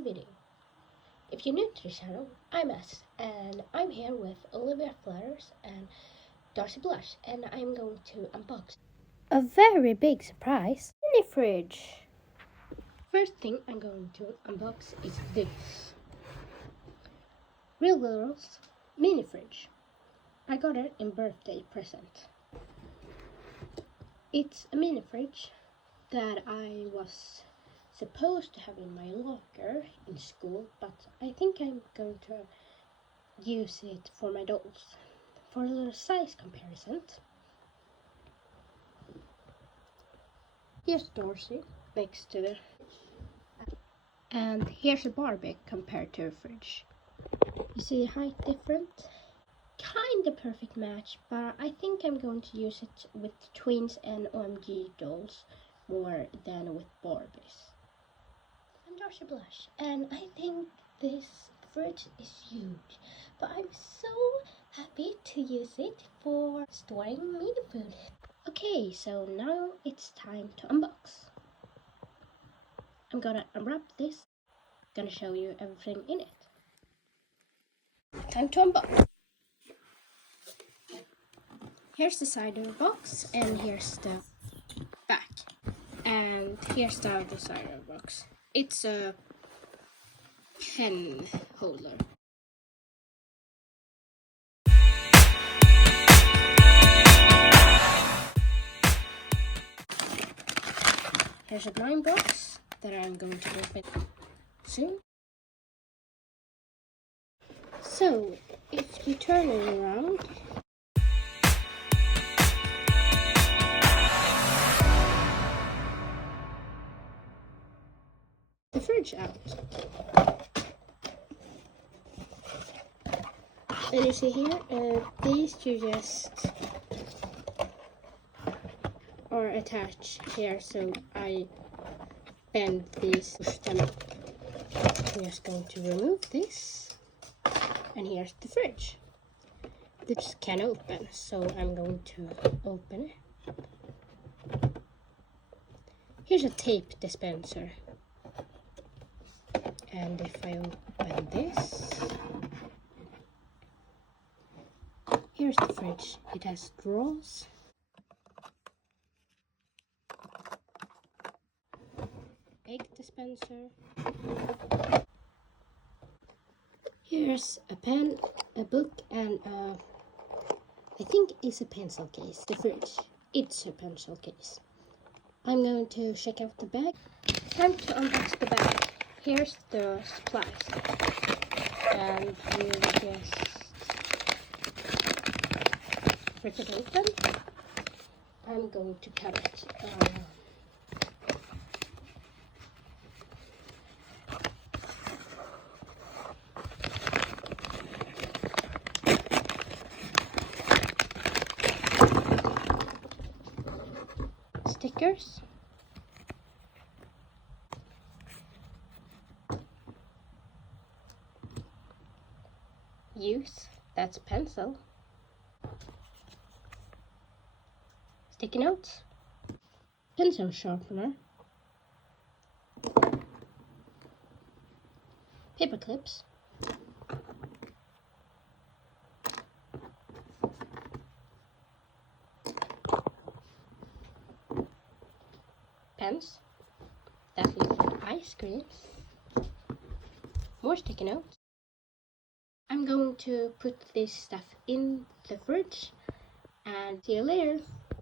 new video. If you're new to the channel, I'm S, and I'm here with Olivia Flowers and Darcy Blush, and I'm going to unbox a very big surprise mini fridge. First thing I'm going to unbox is this Real Girls mini fridge. I got it in birthday present. It's a mini fridge that I was supposed to have in my locker in school, but I think I'm going to use it for my dolls for a little size comparison. Here's Dorsey next to the and here's a Barbie compared to a fridge. You see the height different? Kind of perfect match, but I think I'm going to use it with twins and OMG dolls more than with Barbies. I'm Darcy Blush, and I think this fridge is huge, but I'm so happy to use it for storing mini food. Okay, so now it's time to unbox. I'm gonna unwrap this, gonna show you everything in it. Time to unbox. Here's the side of the box, and here's the back. And here's the other side of the box. It's a pen holder. Here's a blind box that I'm going to open soon. So, if you turn it around, the fridge out. And you see here, these two just are attached here, so I bend these, push them up. I'm just going to remove this, and here's the fridge. This can open, so I'm going to open it. Here's a tape dispenser, and if I open this, here's the fridge. It has drawers, egg dispenser. Here's a pen, a book, and I think it's a pencil case. The fridge, it's a pencil case. I'm going to check out the bag. Time to unbox the bag. Here's the supplies, and you just rip it open. I'm going to cut it. Stickers, use, that's pencil, sticky notes, pencil sharpener, paper clips, pens, that's for ice creams, more sticky notes. I'm going to put this stuff in the fridge and see you later.